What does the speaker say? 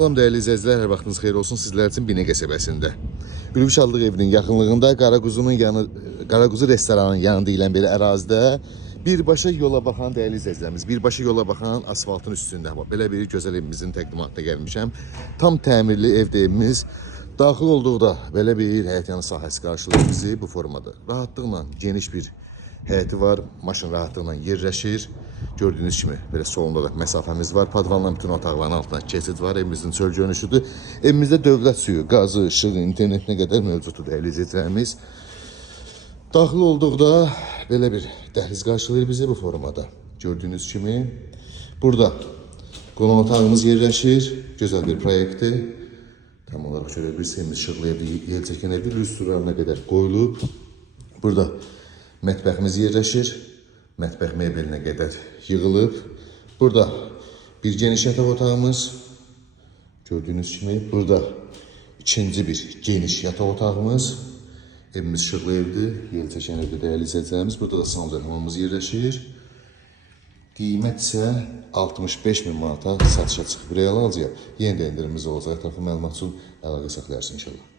Salam değerli izləyicilər, hər vaxtınız xeyir olsun. Sizlər üçün Binə qəsəbəsində. Ülvi evinin yaxınlığında Qaraquzu restoranının yanında ilə belə ərazidə birbaşa yola baxan değerli izləyicilərimiz, birbaşa yola baxan asfaltın üstündə belə bir gözəl evimizin təqdimatına gəlmişəm. Tam təmirli evdə evimiz. Daxil olduqda belə bir həyətyanı sahəsi qarşılayır bizi bu formada. Rahatlıqla geniş bir həyəti var, maşın rahatlıqla yerləşir. Gördüğünüz kimi böyle solunda da mesafemiz var. Padvanla bütün otaqların altına keçid var. Evimizin çöl görünüşüdür. Evimizdə dövlət suyu, qazı, işığı, internetinə qədər mövcuddur değerli izləyicilərimiz. Daxil olduqda belə bir dəhliz qarşılayır bizi bu formada. Gördüğünüz kimi burada qonaq otağımız yerləşir. Gözəl bir proyektdir. Tam olarak şöyle bir semiz işıqlı evli yer çəkən evli lüstrlarına qədər qoyulub. Burada mətbəximiz yerləşir. Mətbəx mebelinə qədər yığılıb. Burada bir geniş yataq otağımız. Gördüğünüz kimi burada ikinci bir geniş yataq otağımız. Evimiz işıqlı evdir. Yel çəkən evdir değerli izləyicilərimiz. Burada da saunca hamamız yerləşir. Qiymət isə 65.000 manata satışa çıxıb. Real alıcıya yenə də endirimimiz olacaq. Ətraflı məlumat üçün əlaqə saxlayarsın inşallah.